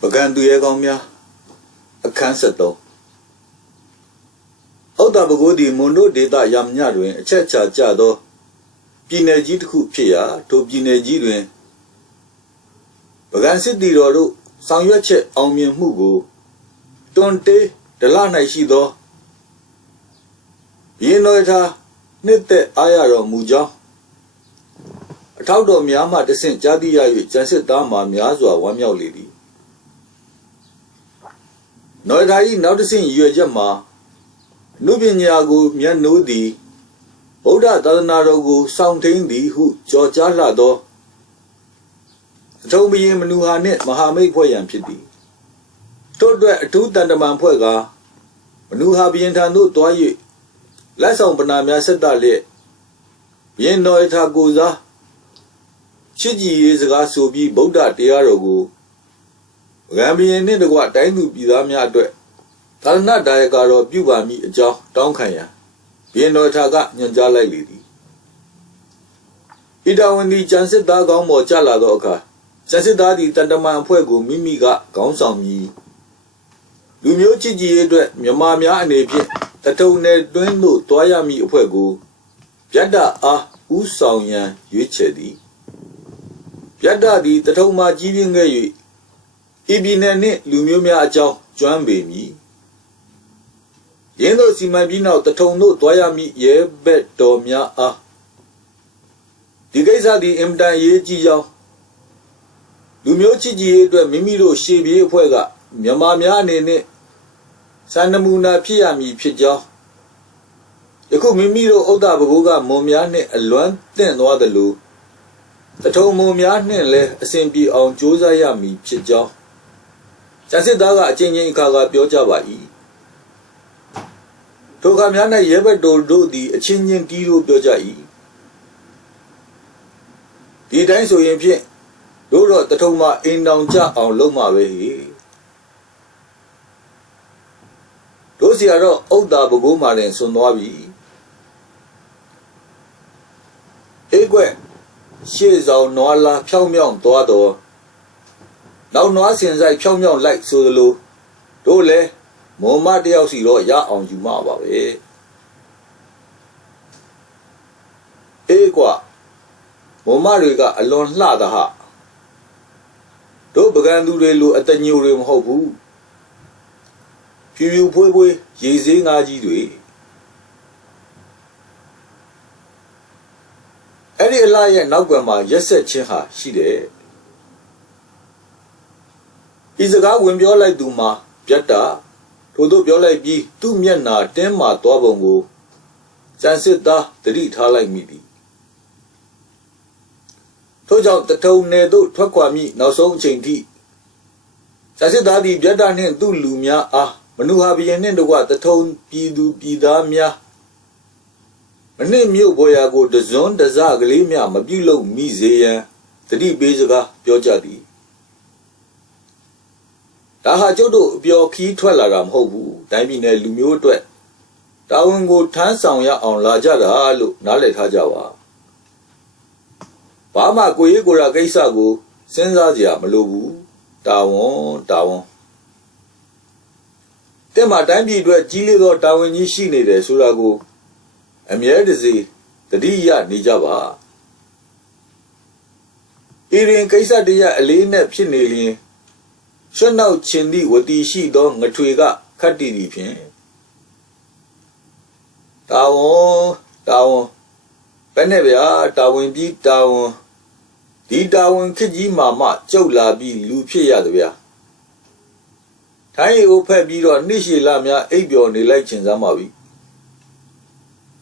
Bagan to Yagomia, a cancer though. Oda Bagodi Mondo de da Yam Yadwin, a Checha Jado, Pine Jitku Pia, to Pine Jidwin. Bagan City Rodo, Sang Yache, Almian Mugo, don't take the Lana Shido. You know it, Nite Ayaro Muja. A Taudo Miama, the Saint Jadia, Janset Dama, Miazua, 1 year lady. No, I noticing you, Jama. Nubinyago, Mian Nudi, Oda Dalanarogo, Sounding the who, Georgia Lado. Told me Manuhanet, Mohammed Poyam Pity. Told the 2 Tandaman Poega, Manuhabienta no toye. Last on Panamia said that late. Bien no it goza. Chiji is a gas to be Boda Tiarogo. Gambian in the what time to be Damia Dwe. Talna Diagaro, Buba me a jaw, Donkaya. Bien no taga, Nanja lady. Ida when the Janset Dagom or Jala Doka. Janset Dadi Tandaman Puego, Mimiga, Gons on me. Lumio Chiji, Yamamia and Ape. The tone dwindle toya mi puego. Piada Usaunya, Yuchedi. Piada di the Toma giving a you. Ibinane, Lumia Jow, John baby. Yendo si my bin out the tone toya mi ye bet domia The guys are the Mda ye Gio. Lumio Chiji, Mimiro, Shibi, Puega, Yamamia nene. Sanamuna Piami Pija. Yaku Mimiro Oda Boga Momiane alone, then no other loo. The toe Momiane le a simpi on Josayami Pija. Jansidaga changing Kaga Piojabai. Tokamiana Yeba do the a changing Tiro Pjojai. The dance of Yampian. Doro the Toma in down ja on Loma way. Those are Oda Bogoma and Sonobi. Egwe, she is our Noala Pyongyang Toado. Now, no since I Pyongyang like so low. Dole, Moma de Osiro ya on Jumawa. Egua, Momariga alone ladaha. Do began to relu at the new room hopu. You boy, Yazing Aji. Any lion now, Grandma, just said Chiha, she did. Is a guy when you're like Duma, Piata, Todo Biola be 2 Miana, 10 ma, Tuabongo. Sansita, the read her like me. Told out the toe near do Twakwami, now so chain tea. Sansita, the Biadan and do Lumia, Manuhabian in the what the tone Pidu Pidamia. A name you boyago the zone the Zaglimia, Mabulo, Misea, the deep Bezaga, Piojadi. Taha Jodo, Bio Key Twelaram Hobu, Dimine Lumio Twet. Tawin go Tansanya on Lajada, look, Nalet Hajawa. Pama Goyegora Gaisago, Senzazia, Malobu, Tawon. Tema Dambi do a Gilio Tawin Yishine, Surago. I'm here to see the Dia Nijava. Irin Kaisa Dia Alina Pinelli. Should now Chindi what the she dong a twiga, Kati Pin. Tawon. Penevia, Tawin beat down. The Tawin Kiji Mama, Jola be Lupia the Via. Tai Ope Biro Nishi Lamia, Abio, the Legends Amavi.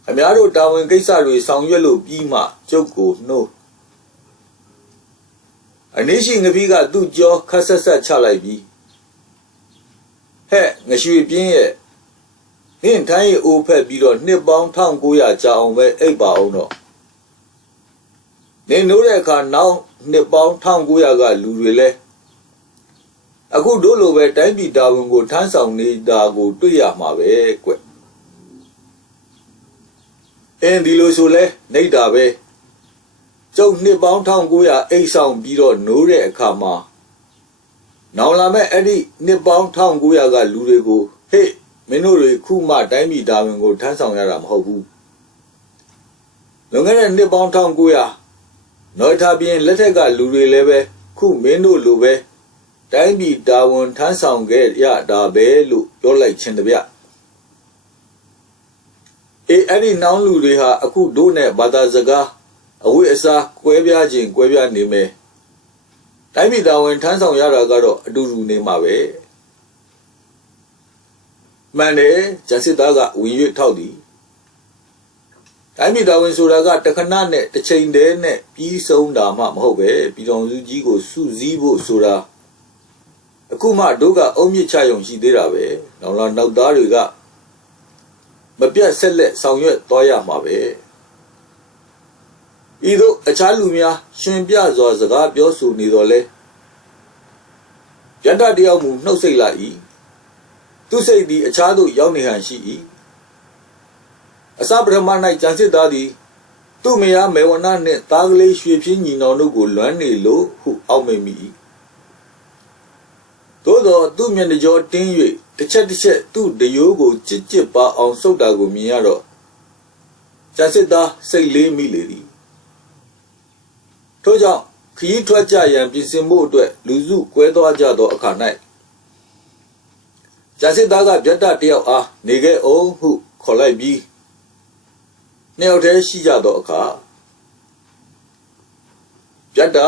Amiaro Tawin Kaisari, Sound Yellow, Bima, Joko, no. A nation of Viga do Jo Casasa Chalabi. He, Nashi Bien. In Tai Ope Biro, Nibbound Town Goya Chow, where Aba ono. They know they can now Nibbound Town Goya Lurele. A good dolo where time be down go Tansa need Dago to Yamawe. And the Losole, Nadawe. So Nibbound Town Goya, a sound Biro, no re kama. နောင်လာမဲ့အဲ့ဒီနှစ်ပေါင်း1900ကလူတွေကိုဟေ့မင်းတို့တွေခုမှတိုင်းပြည်တာဝန်ကိုထမ်းဆောင်ရတာမဟုတ်ဘူးလွန်ခဲ့တဲ့နှစ်ပေါင်း1900နော်ထားပြင်းလက်ထက်ကလူတွေလည်းပဲခုမင်းတို့လိုပဲတိုင်းပြည်တာဝန်ထမ်းဆောင်ခဲ့ရတာပဲလို့ပြောလိုက်ခြင်းတဗျအဲ့ဒီနောင်လူတွေဟာအခုတို့နဲ့ဘာသာစကားအဝိအစားကွဲပြားခြင်းကွဲပြားနေမယ်တိုင်းပြည်တာဝန်ထမ်းဆောင်ရတာကတော့အတူတူနေမှာပဲမှန်တယ်ဂျန်စစ်သားကဝင်ရွေ့ထောက်သည်တိုင်းပြည်တာဝန်ဆိုတာကတခဏနဲ့တစ်ချိန်တည်းနဲ့ပြီးဆုံးတာမှမဟုတ်ပဲပြည်တော်စုကြီးကိုစုစည်းဖို့ဆိုတာအခုမှတို့ကအုံမြင့်ချရုံရှိသေးတာပဲနောက်လာနောက်သားတွေကမပြတ်ဆက်လက်ဆောင်ရွက်သွားရမှာပဲဤသို့အခြားလူများရှင်ပြစွာစကားပြောဆိုနေတော်လဲယတ္တတယောက်မူနှုတ်ဆက်လာ၏သူစိတ်သည်အခြားသို့ရောက်နေဟန်ရှိ၏အစပထမ၌ကြံစစ်သားသည်သူ့မယားမေဝနနှင့်သားကလေးရွှေပြင်းညီနောင်တို့ကိုလွမ်းနေလို့ဟုအောက်မိတ်မိ၏သို့သောသူ့မျက်နှာကြောတင်း၍တစ်ချက်သူ့တရိုးကိုကြစ်ကြစ်ပါအောင်ဆုပ်တာကိုမြင်ရတော့ကြံစစ်သားစိတ်လေးမိလေသည်ထို့ကြောင့်ခရီးထွက်ကြရန်ပြင်ဆင်မှုအတွက်လူစုကွဲသွားကြသောအခါ၌ကြံစစ်သားကဗျတ္တတယောက်အားနေခဲ့အောင်ဟုခေါ်လိုက်ပြီးနှစ်ယောက်တည်းရှိကြသောအခါဗျတ္တ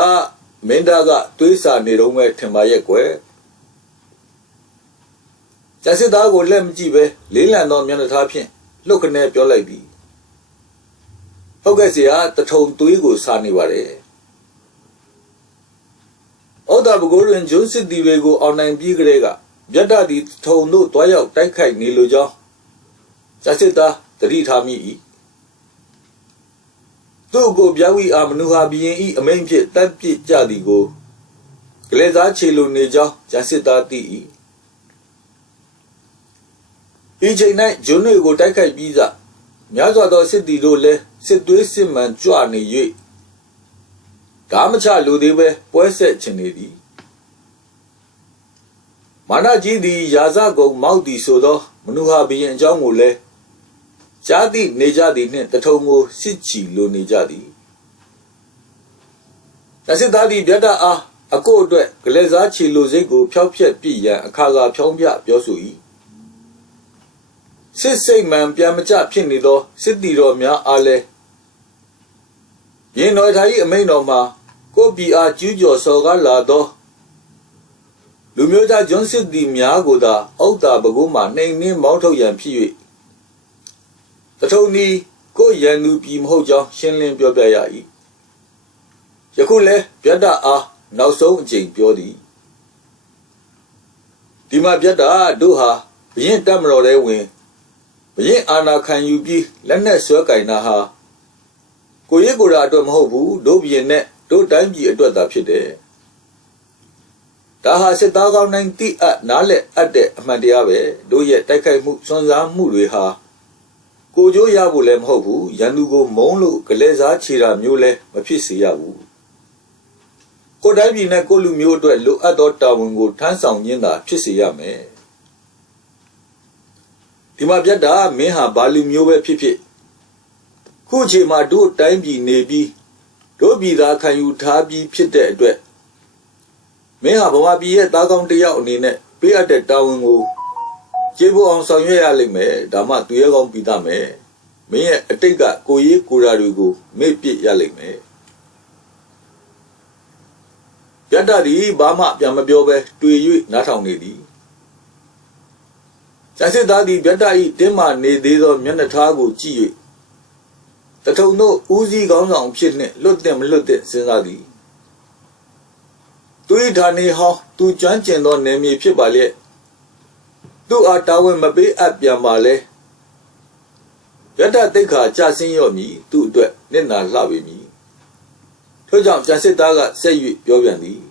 မင်းသားကတွေးစာနေတော့မဲ့ထင်ပါရဲ့ကွယ်ကြံစစ်သားကိုလက်မကြည့်ပဲလေးလံသောမျက်နှာထားဖြင့်လှုပ်ခနဲပြောလိုက်သည်ဟုတ်ကဲ့ဆရာတထုံသွေးကိုစားနေပါတယ်ဩတာဘကိုရင်ဂျွန်းစစ်တီတွေကိုအောင်နိုင်ပြီးကြတဲ့ကဗျတ္တသည်ထုံတို့တွားရောက်တိုက်ခိုက်နေလိုကြောင်းကြံစစ်သားတတိထားမိ၏သူ့ကိုဗျာဝီအာမနုဟာဘီရင်ဤအမိန်ဖြင့်တပ်ပစ်ကြသည်ကိုကလေးစားချေလိုနေကြောင်းကြံစစ်သားသိ၏ဤချိန်၌ဂျွန်းတွေကိုတိုက်ခိုက်ပြီးစများစွာသောစစ်တီတို့လည်းစစ်သွေးစစ်မှန်ကြွနေ၍ဓာမချလူသေးပဲပွဲဆက်ချင်နေသည်မာနကြီးသည်ရာဇဂုံမောက်သည်ဆိုသောမနုဟာဘီရင်အကြောင်းကိုလည်းကြားသည့်နေကြသည်နှင့်တထုံကိုစစ်ချီလိုနေကြသည်တစစ်သားသည်ဗျတ္တအားအကိုအတွက်ကလေးစားချီလိုစိတ်ကိုဖျောက်ဖျက်ပြည့်ရန်အခါကဖြောင်းပြပြောဆို၏စစ်စိတ်မှန်ပြန်မကျဖြစ်နေသောစစ်တီတော်များအားလည်းရင်တော်ထား၏အမိန်တော်မှာကိုပီအားကျူးကျော်စော်ကားလာသောလူမျိုးသားဂျွန်းစစ်တီများကိုသာအောက်တာဘကုမှနှိမ်နှင်းမောင်းထုတ်ရန်ဖြစ်၍တထုံသည်ကိုရန်သူပြည်မဟုတ်ကြောင်းရှင်းလင်းပြောပြရ၏ယခုလည်းဗျတ္တအားနောက်ဆုံးအကြိမ်ပြောသည်ဒီမှာဗျတ္တတို့ဟာဘရင်တက်မတော်လဲဝင်ဘရင်အာနာခံယူပြီးလက်နက်ဆွဲကင်တာဟာကိုရဲကိုယ်ရာအတွက်မဟုတ်ဘူးတို့ဘရင်နဲ့တို့တိုင်းပြည်အတွက်သာဖြစ်တယ်ဒါဟာစစ်သားကောင်းတိုင်းတိအပ်နားလက်အပ်တဲ့အမှန်တရားပဲတို့ရဲ့တိုက်ခိုက်မှုစွန့်စားမှုတွေဟာကိုကြိုးရဖို့လည်းမဟုတ်ဘူးရန်သူကိုမုန်းလို့ကလေးစားချေတာမျိုးလည်းမဖြစ်စေရဘူးကိုတိုင်းပြည်နဲ့ကိုလူမျိုးအတွက်လိုအပ်သောတာဝန်ကိုထမ်းဆောင်ရင်းသာဖြစ်စေရမယ်ဒီမှာဗျတ္တမင်းဟာဘာလူမျိုးပဲဖြစ်ဖြစ်ခုချိန်မှာတို့တိုင်းပြည်နေပြီးတို့ပြည်သားခံယူထားပြီးဖြစ်တဲ့အတွက်မင်းဟာဗမာပြည်ရဲ့သားကောင်းတစ်ယောက်အနေနဲ့ပေးအပ်တဲ့တာဝန်ကိုကျေဖို့အောင်ဆောင်ရွက်ရလိမ့်မယ်ဒါမှသူရဲကောင်းပြီးသားမယ်မင်းရဲ့အတိတ်ကကိုရေးကိုရာတွေကိုမေ့ပစ်ရလိမ့်မယ်ဗျတ္တသည်ဘာမှပြန်မပြောပဲတွေ့၍နားထောင်နေသည်ကျန်စစ်သားသည်ဗျတ္တ၏တင်းမာနေသေးသောမျက်နှာထားကိုကြည့်၍တထုံတို့ဦးစီးကောင်းဆောင်ဖြစ်နှင့်လွတ်တဲ့မလွတ်တဲ့စဉ်းစားသည်သူ၏ဌာနေဟောင်းသူကျွမ်းကျင်သောနေမြေဖြစ်ပါလျက်သူ့အားတာဝန်မပေးအပ်ပြန်ပါလေဗျတ္တတိတ်ခါကြဆင်းရော့မည်သူ့အတွက်နစ်နာလှပေမည်ထို့ကြောင့်ကျန်စစ်သားကဆက်၍ပြောပြန်သည်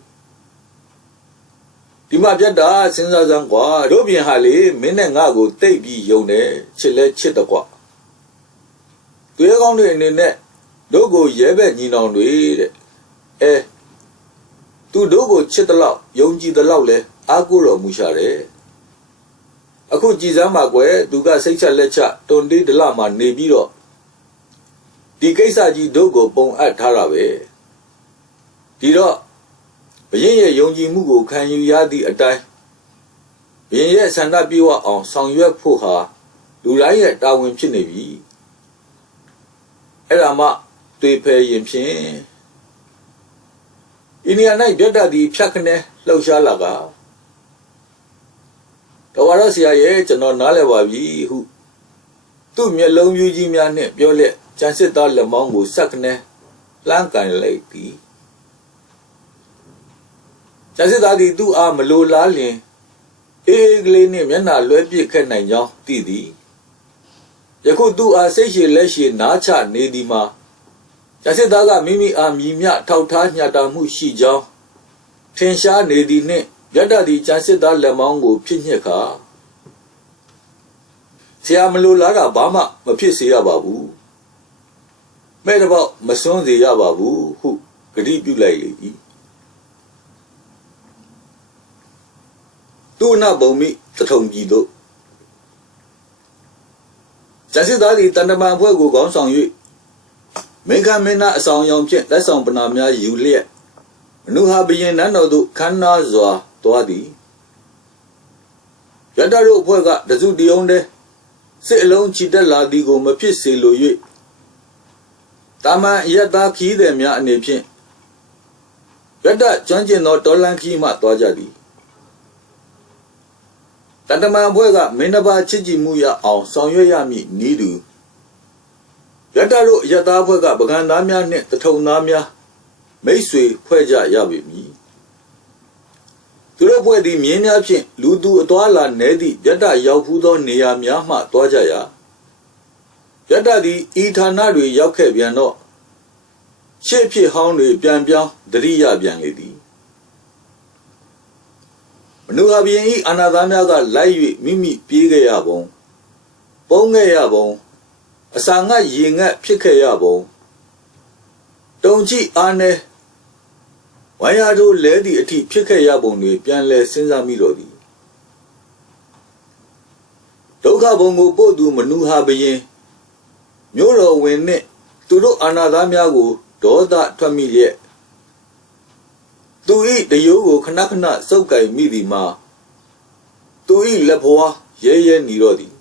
ဒီမှာဗျတ္တစဉ်းစားစမ်းကွာတို့ပြင်ဟာလေမင်းနဲ့ငါ့ကိုတိတ်ပြီးယုံတယ်ချစ်လဲချစ်တော့ကွာသူရဲကောင်းတွေအနေနဲ့တို့ကိုရဲဘက်ညီနောင်တွေတဲ့ သူတို့ကိုချစ်တလောက်ယုံကြည်တလောက်လဲအားကိုးတော်မူရှာတယ်အခုကြည်စမ်းပါကွယ်သူကစိတ်ချလက်ချတွန်တေးဒလမှာနေပြီးတော့ဒီကိစ္စကြီးတို့ကိုပုံအပ်ထားတာပဲဒီတော့ဘုရင်ရဲ့ယုံကြည်မှုကိုခံယူရသည့်အတိုင်းဘုရင်ရဲ့ဆန္ဒပြေဝအောင်ဆောင်ရွက်ဖို့ဟာလူတိုင်းရဲ့တာဝန်ဖြစ်နေပြီအဲ့ဒါမှတွေ့ဖယ်ရင်ဖြင့်အိန္ဒိယ၌ပြတ်တတ်သည့်ဖြတ်ခနဲ့လှုပ်ရှားလာကတော်ဝါရဆရာရဲ့ကျွန်တော်နားလည်ပါပြီဟုသူ့မျက်လုံးပြူးကြီးများနှင့်ပြောလက်ကျန်စစ်သားလက်မောင်းကိုဆက်ခနဲ့လှမ်းကန်လိုက်သည်ကျန်စစ်သားသည်သူ့အားမလိုလားလျင်အေးကလေးနှင့်မျက်နှာလွှဲပစ်ခဲ့နိုင်ကြောင်းသိသည်ယခုသူ့အားစိတ်ရှည်လက်ရှည်နားချနေသည်မှာကျန်စစ်သားကမိမိအားမြည်မြထောက်ထားညှတာမှုရှိကြောင်းထင်ရှားနေသည်နှင့်ရတ္တသည်ကျန်စစ်သားလက်မောင်းကိုဖြစ်ညှက်ခါဆရာမလိုလားတာဘာမှမဖြစ်စေရပါဘူးမဲ့တော့မစွန်းစေရပါဘူးဟုဂတိပြုလိုက်လေ၏သူနဘုံမိတထုံကြီးတို့ကျန်စစ်သားသည်တန်တမန်ဖွဲ့ကိုခေါင်းဆောင်၍မင်းကမင်းနာအဆောင်ရောင်ဖြင့်လက်ဆောင်ပနာများယူလျက်အနုဟာဘယင်နန်းတော်သို့ခမ်းနားစွာသွားသည်ရတ္တတို့အဖွဲ့ကတစုတယုံတည်းစစ်အလုံးချီတက်လာသည်ကိုမဖြစ်စေလို၍တာမန်အယက်သားခီးသည်များအနေဖြင့်ရတ္တကျွမ်းကျင်သောတော်လန်ခီးမှသွားကြသည်တန်တမန်အဖွဲ့ကမင်းတစ်ပါးချစ်ကြည်မှုရအောင်ဆောင်ရွက်ရမည်နည်းတူရတ္တတို့အယက်သားအဖွဲ့ကပကံသားများနှင့်တထုံသားများမိတ်ဆွေဖွဲ့ကြရပေမည်သူတို့ဖွဲ့သည်မြင်းများဖြင့်လူသူအသွားလာနေသည့်ရတ္တရောက်ဖူးသောနေရာများမှသွားကြရာရတ္တသည်ဤဌာနတွေရောက်ခဲ့ပြန်တော့ရှေ့ဖြစ်ဟောင်းတွေပြန်ပြောင်းတတိယပြန်လေသည်မနုဟာဘီရင်ဤအာနာသားများကလိုက်၍မိမိပြေးခဲ့ရပုံပုံခဲ့ရပုံအစာငတ်ရေငတ်ဖြစ်ခဲ့ရပုံတုံကြည့်အားနဲ့ဝိုင်းရတို့လဲသည့်အထိဖြစ်ခဲ့ရပုံတွေပြန်လဲစဉ်းစားမိတော့သည်ဒုက္ခဘုံကိုပို့သူမနုဟာဘယင်မြို့တော်ဝင်နှင့်သူတို့အာနာသားများကိုဒေါသထွက်မိလျက်သူ၏တယိုးကိုခဏခဏစုပ်ကိုင်မိသည်မှာသူ၏လက်ဖွာရဲရဲနေတော့သည်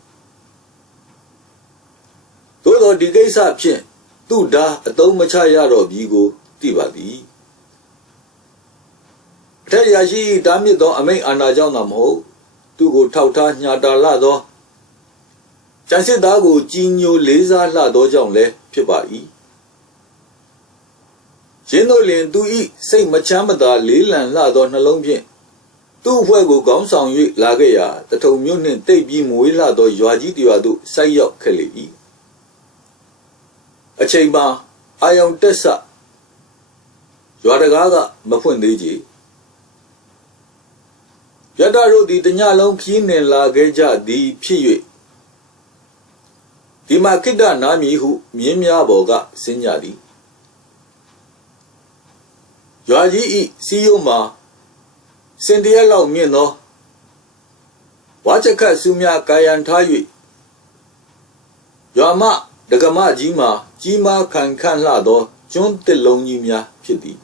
သို့သောဒီကိစ္စဖြင့်သူ့ဓာအသုံးမချရတော့ပြီကိုသိပါသည်အထက်ရာရှိတားမြစ်သောအမိန့်အာဏာကြောင့်သာမဟုတ်သူကိုထောက်ထားညှာတာလှသောကျန်စစ်သားကိုကြီးညိုလေးစားလှသောကြောင့်လည်းဖြစ်ပါ၏ရင်းတို့လင်သူ၏စိတ်မချမ်းမသာလေးလံလှသောနှလုံးဖြင့်သူ့အဖွဲ့ကိုခေါင်းဆောင်၍လာခဲ့ရာတထုံမြို့နှင့်တိတ်ပြီးမွေးလှသောရွာကြီးတရွာသို့ဆိုက်ရောက်ခဲ့လေ၏အချိန်မှာအာယုံတက်ဆရွာတကားကမဖွင့်သေးကြရတ္တတို့သည်တညလုံးခီးနှင်လာခဲ့ကြသည်ဖြစ်၍ဒီမှာခိတ္တနာမည်ဟုမြင်းများပေါ်ကဆင်းကြသည်ရွာကြီးဤစီယိုမှာစင်တရက်လောက်မြင့်သောဝါချက်ခတ်စုများကာယံထား၍ရွာမဒကမကြီးမှာကြီးမားခံခန့်လှသောကျွန်းတစ်လုံးကြီးများဖြစ်သည်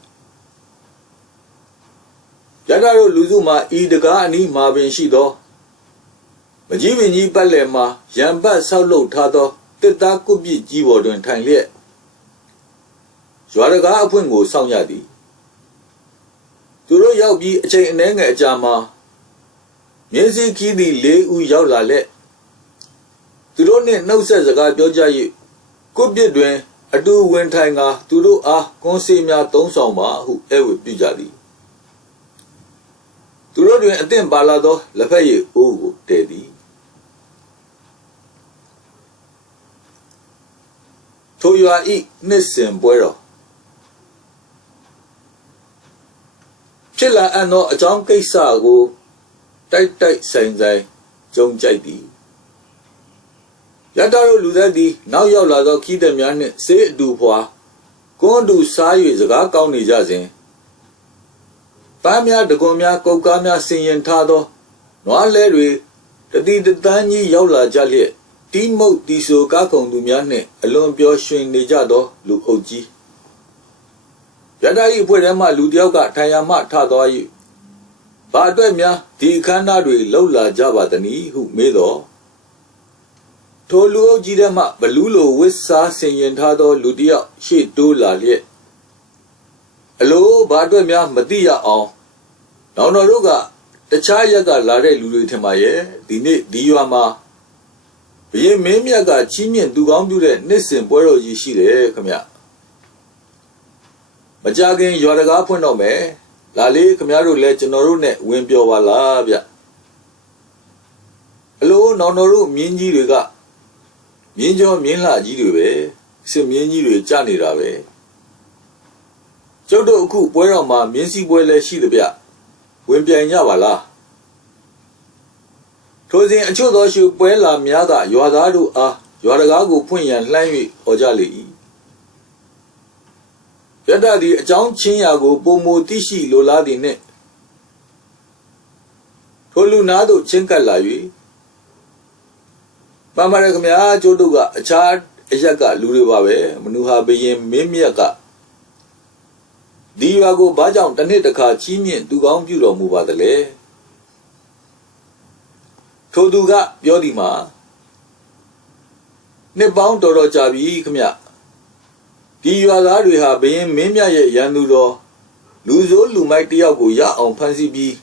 ရတ္တတို့လူစုမှာဤတကားအနီးမှာပင်ရှိသောမကြီးပင်ကြီးပတ်လည်မှာရံပတ်ဆောက်လုပ်ထားသောတစ်သားကုပ္ပကြီးပေါ်တွင်ထိုင်လျက်ရွာတကားအဖွင့်ကိုစောင့်ရသည်သူတို့ရောက်ပြီးအချိန်အနည်းငယ်အကြာမှာမြင်းစည်းခီးသည့်၄ဦးရောက်လာလက်သူတို့နှင့်နှုတ်ဆက်စကားပြောကြ၍ကုပ္ပတွင်အတူဝင်ထိုင်ကာသူတို့အားကွန်စေများသုံးဆောင်ပါဟုဧဝံပြုကြသည်သူတို့တွင်အသင့်ပါလာသောလက်ဖက်ရည်အိုးကိုတည်သည်ထိုရွာဤနှစ်စဉ်ပွဲတော်ဖြစ်လာအပ်သောအကြောင်းကိစ္စကိုတိုက်ဆိုင်ကြုံကြိုက်သည်ရတ္တတို့လူသက်သည်နောက်ရောက်လာသောခီးသည်များနှင့်ဆေးအတူဖွာကွန်းတူစား၍စကားကောင်းနေကြစဉ် Pamia the Gomia, Kokamia singing Tado, no Larry, the Dani Yola Jalia, Timo Diso Gakon Dumiane, alone Bio Shin Nejado, Lu Oji. Yadai put Emma Ludioga, Tayama Tado. Badwemia, the Canary Lola Java Dani, who made all. Tolu Jidama, Balulo, Wissa, singing Tado, Ludia, she do la liet. Hello, Badwemia, Madia on. Now no roga, the Chayaga Lare Lulutemaye, the Diama. Ye Memiaga, Chimmy and Dugambure, Nissin, Boro Yishire, come here. Majagin, Yoraga no me, Lali, Kamiaru, Lechenorune, Wimpio Wala. Hello, no no, Minji Riga. Minjo Minla Jiduwe, Sim Minji Jani Rave. Jodo Ku, Boyama, Minsi Boyle, she the Bia. Wimpia Yavala. Tosin a chodo shoe Buela Miaga, Yoadaru a Yoagago Punyan Lami Ojali. Yada the John Chinyago, Bomo Tishi Lola di ne. Tolunado Chinka Lavi. Mamarakamia Joduga, a chart, a yaga, Luribawe, Manuha Bayem Mimiaka. Divago Bajam, Tanetaka, Chimian, Dugam Bureau Mubadale. Toduga, Yodima. Nebound Doro Javi, Kamia. Divaga, we have been Mimia Yanudo. Luzo, Lumaitia, Ya on Pansy B.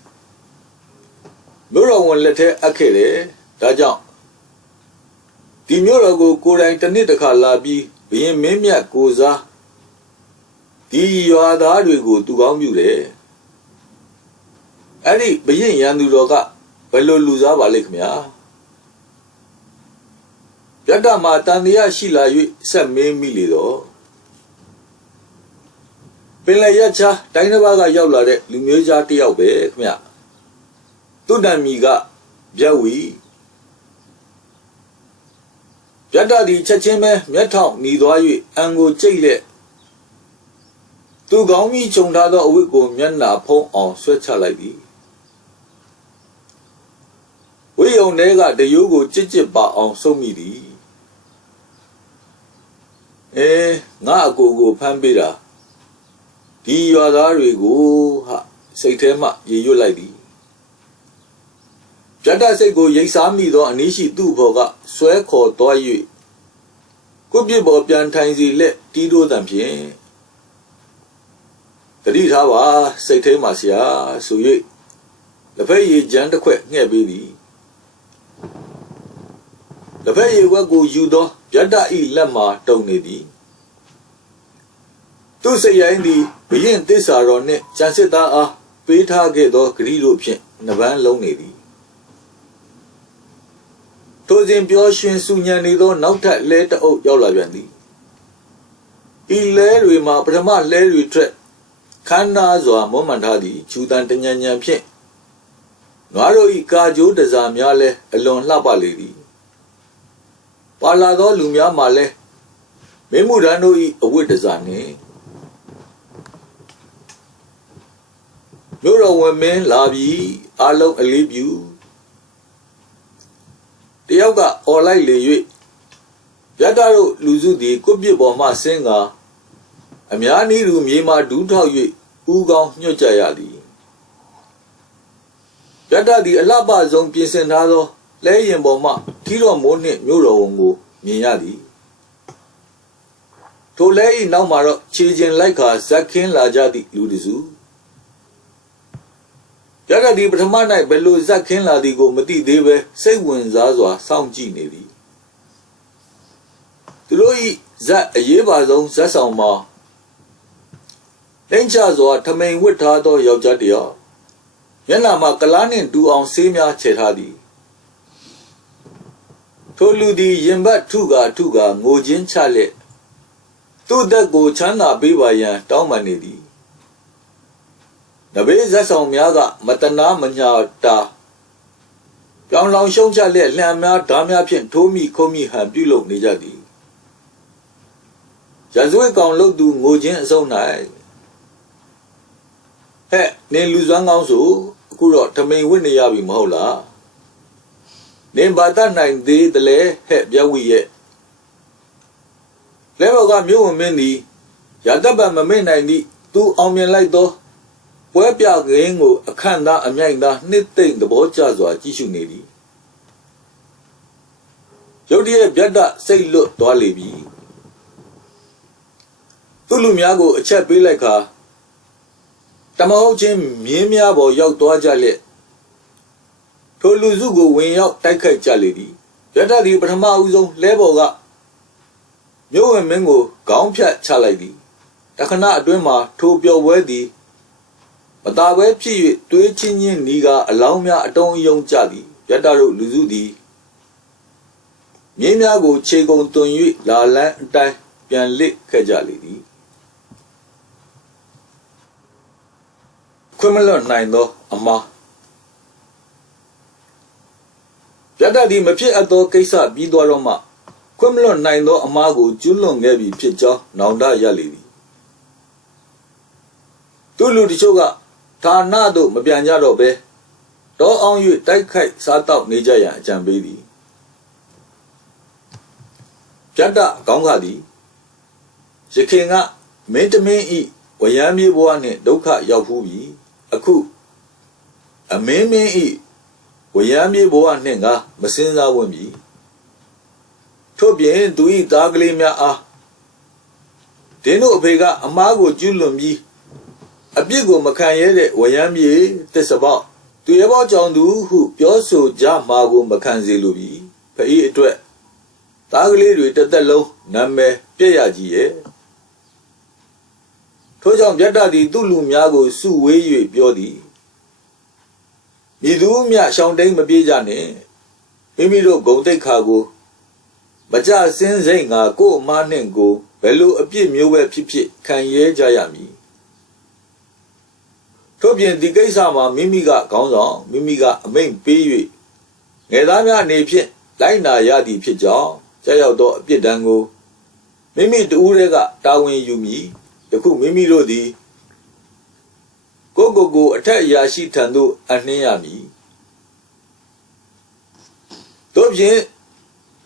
Mura one letter Akele, Dajam. Dimurago, Koran Tanetaka Labi, being Mimia Goza. You are the hard go to Gambule. Ari, being Yanuroga, Bello Luza Valikmia. Yada Matania Shila, some me milido. Pelayacha, Dinabaga Yolare, Lumeja Tiabe, Mia. Tudamiga, Jawi. Yada di Chacheme, Metong, Nidoy, Ango Chile. Tu Gami Chongada Wigo Miana Pong on Switcher like thee. We own nega the Yogo Chichiba on so midi. Na go Pambida. Di Yadari go, say Tema, ye like thee. Jada say go Yasami do Anishi do Boga, swear called Doy. Could be Bobian Tansy let Tido than Pien. The Ditawa, say Temasia, so ye. The pay jand quick, near baby. The pay will go judo, Jada e lemma, donady. To say Yandy, begin this are on it, Chanceta, Peta Gedo, Grido Pien, Navan Lonedy. Tozin Bioshin Sunyanido, Nauta later out Yolavandi. He led with my Brahma led with trap. Kana Zoa Momantadi, Chudan Tanyan Pien. Naro Ikajo de Zamiale, alone Lapa lady. Palado Lumia Male. Memurano e away the Zane. Mura women love ye, Alo leave you. The yoga or like Lay. Yadaro Luzudi could be Boma singer. Amiani room yema do tell you, Ugang Nojayadi. Yada the Alaba zone Pisenado, lay in Boma, Tiro Mone, Muro, Miadi. To lay now Maro, changing like a Zakin Lajadi Ludizu. Yada the Brahmana below Zakin Ladigo Mati Deve, say when Zazwa, sound genie. Tuloi Zat a Yeva zone, Zasama. Lenchas or Tamain Witado Yojadia. Yanama Kalanin do on Semia Chetadi. Toludi Yemba Tuga, Mojin Chale. To that go Chana Bibayan, Daumanidi. The way Zasam Yaga, Matana Manyata. Young Long Shong Chale, Lamia, Damia Pien, Tomi, Komi, Hambulo, Nijadi. Jazwe Gong Look do Mojin so nice. နင်လူစွမ်းကောင်းဆိုအခုတော့ထမိန်ဝင့်နေရပြီမဟုတ်လားနင်ဘာတတ်နိုင်သေးတယ်လဲဟဲ့ပြဝိရဲ့လဲဘောကမြို့ဝင်မင်းသည်ရာတပတ်မမေ့နိုင်သည့်သူအောင်မြင်လိုက်သောပွဲပြကင်းကိုအခန့်သားအမြိုင်သားနှစ်သိမ့်သဘောကျစွာကြည့်ရှုနေသည်ရုတ်တရက်ဗျတ်တစိတ်လွတ်သွားလေပြီသူလူများကိုအချက်ပေးလိုက်ခါတမဟုတ်ချင်းမြင်းများပေါ်ရောက်သွားကြလျက်ထိုလူစုကိုဝင်ရောက်တိုက်ခိုက်ကြလေသည်ဗျတ်တသည်ပထမဦးဆုံးလဲပေါ်ကမြို့ဝင်မင်းကိုခေါင်းဖြတ်ချလိုက်သည်တခဏအတွင်းမှာထိုပျော်ပွဲသည်မတာပွဲဖြစ်၍တွေးချင်းချင်းနီးကအလောင်းများအတုံးအယုံကြသည်ဗျတ်တတို့လူစုသည်မြင်းများကိုခြေကုံတွင်၍လာလန်းအတိုင်းပြန်လစ်ခဲ့ကြလေသည်ခွင့်မလွတ်နိုင်သောအမှားဗျတ်တသည်မဖြစ်အပ်သောကိစ္စပြီးသွားတော့မှခွင့်မလွတ်နိုင်သောအမှားကိုကျူးလွန်ခဲ့ပြီဖြစ်ကြောင်းနောင်တရလေသည်သူလူတချို့ကဌာနသို့မပြန်ကြတော့ဘဲတောအောင်၍တိုက်ခိုက်စားတောက်နေကြရန်အကြံပေးသည်ဗျတ်တကောင်းခါသည်ရခင်ကမင်းတမင်းဤဝရမ်းမြေဘဝနှင့်ဒုက္ခရောက်ဖူးပြီအခုအမင်းမင်းဤဝရမ်းမြေဘဝနှင့်ငါမစင်းစားဝင်ပြီထို့ပြင်သူဤသားကလေးများအားဒင်းတို့အဖေကအမားကိုကျူးလွန်ပြီးအပြစ်ကိုမခံရတဲ့ဝရမ်းမြေသစ္စာပေါက်သူရဲ့ဘောကြောင့်သူဟုပြောဆိုကြမှာကိုမခံစေလိုပြီဖအေးအတွက်သားကလေးတွေတစ်သက်လုံးနာမည်ပြည့်ရကြီးရဲ့ထို့ကြောင့်ဗျတ်တသည်သူ့လူများကိုစုဝေး၍ပြောသည်မည်သူမျှရှောင်တိန်မပြေးကြနှင့်မိမိတို့ဂုံတိတ်ခါကိုမကြစင်းစိတ်ငါကို့အမားနှင့်ကိုဘယ်လိုအပြစ်မျိုးပဲဖြစ်ဖြစ်ခံရဲကြရမည်ထို့ပြင်ဒီကိစ္စမှာမိမိကခေါင်းဆောင်မိမိကအမိန့်ပေး၍ငယ်သားများအနေဖြင့်လိုက်နာရသည်ဖြစ်ကြောင်းကြောက်ရောက်သောအပြစ်ဒဏ်ကိုမိမိတဦးတည်းကတာဝန်ယူမည်ယခုမိမိတို့သည်ကိုအထက်အရာရှိထံသို့အနှင်းရမည်တို့ဖြင့်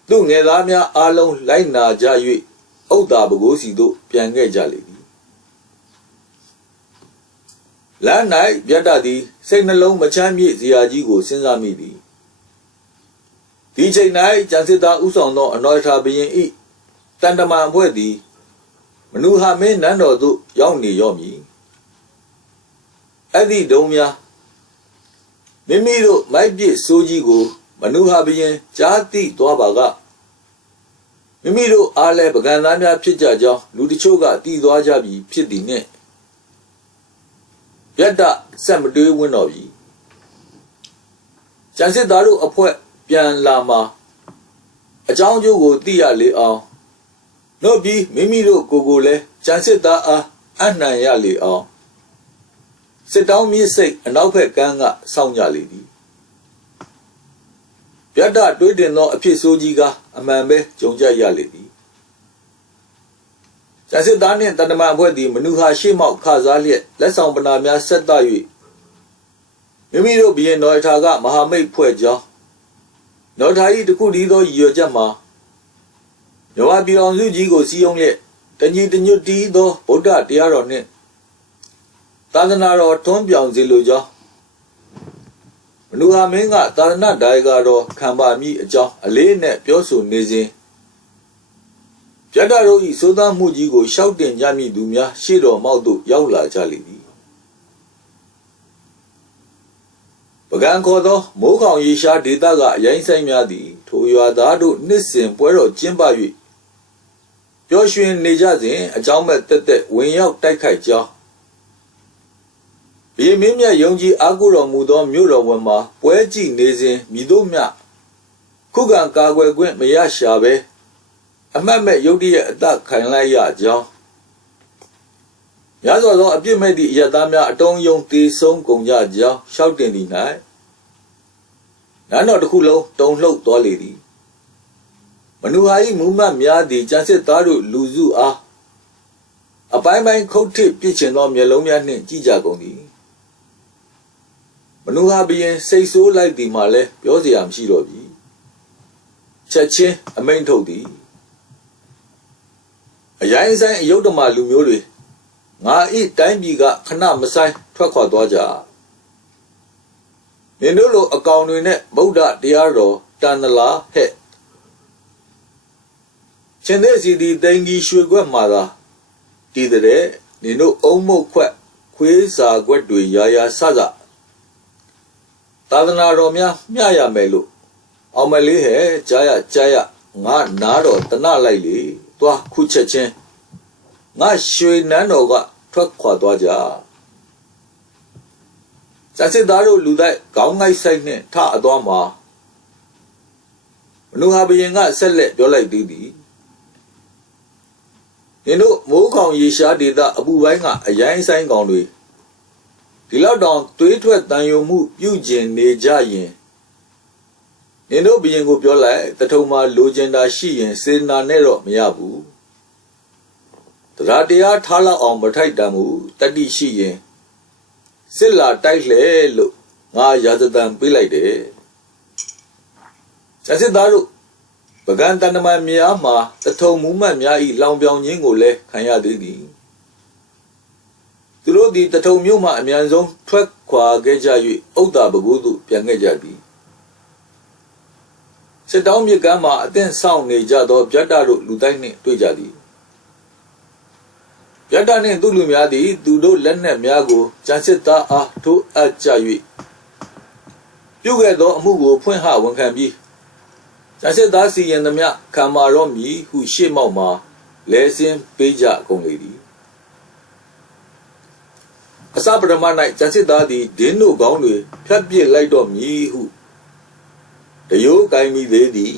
သူငယ်သားများအားလုံးလိုက်နာကြ၍ဥဒ္ဒါဘကိုးစီသို့ပြန်ခဲ့ကြလေသည်လမ်း၌ဗျတ်တသည်စိတ်နှလုံးမချမ်းမြေ့စရာကြီးကိုစဉ်းစားမိသည်ဒီချိန်၌ကျန်စစ်သားဥဆောင်သောအနောထာဘုရင်၏တန်တမန်အဖွဲ့သည်မနူဟာမင်းနန်းတော်သို့ရောက်နေရောမည်အဲ့ဒီတုံးများမိမိတို့မိုက်ပြစ်စိုးကြီးကိုမနူဟာဘုရင်ကြားသိသွားပါကမိမိတို့အားလည်းပကံသားများဖြစ်ကြကြောင်းလူတချို့ကတည်သွားကြပြီဖြစ်သည်နှင့်ဗျတ်တဆက်မတွေးဝန်းတော်ပြီကျန်စစ်သားတို့အဖွဲ့ပြန်လာမှာအကြောင်းကျိုးကိုသိရလေအောင်နှုတ်ပြီးမိမိတို့ကိုလည်းကျန်စစ်သားအားအနှံရလေအောင်စစ်တောင်းမြစ်စိတ်အနောက်ဘက်ကမ်းကစောင့်ကြလေသည်ဗျတ်တတွေးတင်သောအဖြစ်ဆိုးကြီးကအမှန်ပဲကြုံကြရလေသည်ကျန်စစ်သားနှင့်တန်တမန်အဖွဲ့သည်မနူဟာရှေ့မှောက်ခစားလျက်လက်ဆောင်ပနာများဆက်သ၍မိမိတို့ဘုရင်တော်ထာကမဟာမိတ်ဖွဲ့ကြောင်းတော်ထာ၏တခုတည်းသောရည်ရွယ်ချက်မှာမြဝပြည်အောင်စုကြီးကိုစီယုံလျက်တညီတညွတ်တည်းသောဗုဒ္ဓတရားတော်နှင့်သာသနာတော်ထွန်းပြောင်စေလိုကြောင်းမနူဟာမင်းကသာသနာဒါယကတော်ခံပါမည်အကြောင်းအလေးနဲ့ပြောဆိုနေစဉ်ဗျတ်တတို့၏စိုးသားမှုကြီးကိုရှောက်တင်ကြမည်သူများရှေ့တော်မောက်သို့ရောက်လာကြလေသည်ပကံခေါ်သောမိုးခေါင်ရေရှားဒေသကအရင်ဆိုင်များသည်ထိုရွာသားတို့နှစ်စဉ်ပွဲတော်ကျင်းပ၍ပျော်ရွှင်နေကြစဉ်အကြောင်းမဲ့တက်တက်ဝင်ရောက်တိုက်ခိုက်ကြောင်းဘီမင်းမြတ်ယုံကြည်အားကိုးတော်မူသောမြို့တော်ဝန်မှာပွဲကြည့်နေစဉ်မိတို့မြခုခံကာကွယ်ခွင့်မရရှာဘဲအမတ်မဲ့ယုတ်တရဲ့အသက်ခံလိုက်ရကြောင်းရသောသောအပြစ်မဲ့သည့်အရသားများအတုံးယုံသေဆုံးကုန်ကြကြောင်းရှောက်တင်သည်၌နန်းတော်တစ်ခုလုံးတုန်လှုပ်သွားလေသည်မနူဟာ၏မူမှတ်များသည်ကျန်စစ်သားတို့လူစုအားအပိုင်းပိုင်းခုတ်ထစ်ပြစ်ချင်သောမျက်လုံးများနှင့်ကြည့်ကြကုန်သည် နူဟာဘရင်စိတ်ဆိုးလိုက်သည်မှလည်းပြောစရာမရှိတော့ပြီချက်ချင်းအမိန့်ထုတ်သည်အရိုင်းဆိုင်အယုဒ္ဓမာလူမျိုးတွေငါဤတိုင်းပြည်ကခဏမဆိုင်ထွက်ခွာသွားကြနင်တို့လိုအကောင်တွေနဲ့ဗုဒ္ဓတရားတော်တန်သလားဟဲ့ရှင်သေးစီဒီတိန်ကြီးရွှေခွက်မှာသာတည်တဲ့နင်တို့အုံမုတ်ခွက်ခွေးစာခွက်တွေရာရာဆဆသာသနာတော်များမျှရမယ်လို့အောင်မလေးဟဲ့ကြားရငါနားတော်တနလိုက်လေသွားခုချက်ချင်းငါရွှေနန်းတော်ကထွက်ခွာသွားကြစစစ်သားတို့လူတိုက်ခေါင်းငိုက်ဆိုင်နှင့်ထအသွားမှာမနူဟာဘရင်ကဆက်လက်ပြောလိုက်သည်နင်တို့မိုးခေါင်ရေရှားဒေသအပူပိုင်းကအရိုင်းဆိုင်ကောင်တွေဒီလောက်တောင်သွေးထွက်တန်ယုံမှုပြုကျင်နေကြရင်နင်တို့ဘရင်ကိုပြောလိုက်တထုံမှာလိုချင်တာရှိရင်စေနာနဲ့တော့မရဘူးတရားထားလောက်အောင်မထိုက်တန်မှုတတိရှိရင်စစ်လာတိုက်လှဲလို့ငါရာဇသံပေးလိုက်တယ်စစ်သားတို့ပကံတဏ္ဍမများမှာတထုံမူမှတ်များဤလောင်ပြောင်ခြင်းကိုလည်းခံရသေးသည်သူတို့သည်တထုံမြို့မှအမြန်ဆုံးထွက်ခွာခဲ့ကြ၍ဥဒ္ဒါဘဂုသို့ပြန်ခဲ့ကြသည်စစ်တောင်းမြစ်ကမ်းမှာအသင့်ဆောင်နေကြသောဗျတ္တတို့လူတိုင်းနှင့်တွေ့ကြသည်ဗျတ္တနှင့်သူလူများသည်သူတို့လက်နက်များကိုကျန်စစ်သားအားထိုးအပ်ကြ၍ပြုခဲ့သောအမှုကိုဖွင့်ဟဝန်ခံပြီးကျန်စစ်သားစီရင်သမျှခံမာတော့မည်ဟုရှေ့မောက်မှာလဲစင်းပေးကြကုန်လေသည်အစပထမ၌ကျန်စစ်သားသည်ဒင်းတို့ကောင်းတွေဖြတ်ပစ်လိုက်တော့မည်ဟုတရိုးကိုင်းမိသေးသည်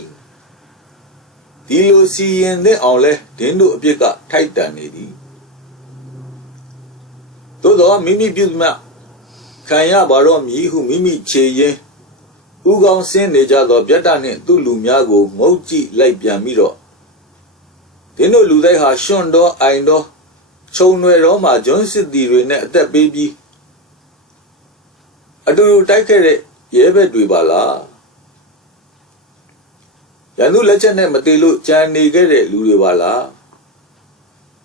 ဒီလိုစီရင်တဲ့အောင်လဲဒင်းတို့အပြစ်ကထိုက်တန်နေသည်သို့သောမိမိပြုမှခံရပါတော့မည်ဟုမိမိခြေရင်းဥကောင်းဆင်းနေကြသောဗျတ္တနှင့်သူ့လူများကိုငုတ်ကြည့်လိုက်ပြန်ပြီးတော့ဒင်းတို့လူတိုင်းဟာရှွန့်တော်အိုင်တော်ခြုံွယ်တော်မှာဂျွန်းစစ်တီတွေနဲ့အသက်ပေးပြီးအတူတူတိုက်ခဲ့တဲ့ရဲဘက်တွေပါလားရန်သူလက်ချက်နဲ့မတည်လို့ကြံနေခဲ့တဲ့လူတွေပါလား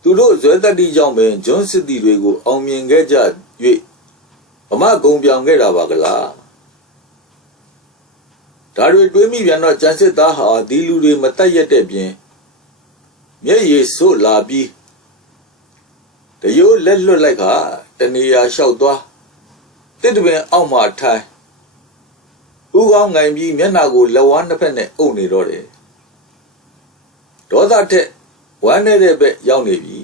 သူတို့ဇွဲတတိကြောင့်ပင်ဂျွန်းစစ်တီတွေကိုအောင်မြင်ခဲ့ကြ၍ဗမာဂုံပြောင်ခဲ့တာပါကလားဒါတွေတွေးမိပြန်တော့ကျန်စစ်သားဟာဒီလူတွေမတက်ရက်တဲ့ပြင်မျက်ရည်စို့လာပြီးတရိုးလက်လွတ်လိုက်ခါတနေရာလျှောက်သွားတစ်တပင်အောက်မှာထိုင်ဥကောင်းငိုင်ပြီးမျက်နှာကိုလက်ဝါးနှစ်ဖက်နဲ့အုပ်နေတော့တယ်ဒေါသထက်ဝမ်းနေတဲ့ဘက်ရောက်နေပြီ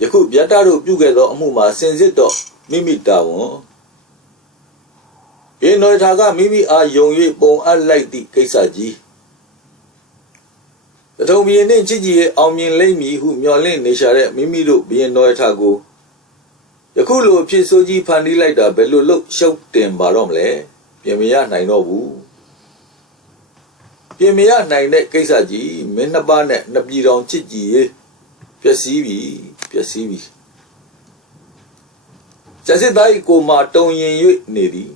ယခုဗျတ္တတို့ပြုခဲ့သောအမှုမှာစင်စစ်တော့မိမိတာဝန်ဘင်းတော်ထာကမိမိအားယုံ၍ပုံအပ်လိုက်သည့်ကိစ္စကြီးတထုံဘီရင်နှင့်ချစ်ကြည်ရဲ့အောင်မြင်လိမ့်မည်ဟုမျှော်လင့်နေရှာတဲ့မိမိတို့ဘီရင်တော်ထာကိုယခုလိုဖြစ်ဆိုးကြီးဖန်တီးလိုက်တာဘယ်လိုလုပ်ရှုပ်တင်ပါတော့မလဲပြင်မရနိုင်တော့ဘူးပြင်မရနိုင်တဲ့ကိစ္စကြီးမင်းနှစ်ပါးနဲ့နှစ်ပြည်တော်ချစ်ကြည်ရေးပျက်စီးပြီကျစစ်သားကိုမှတုံရင်၍နေသည်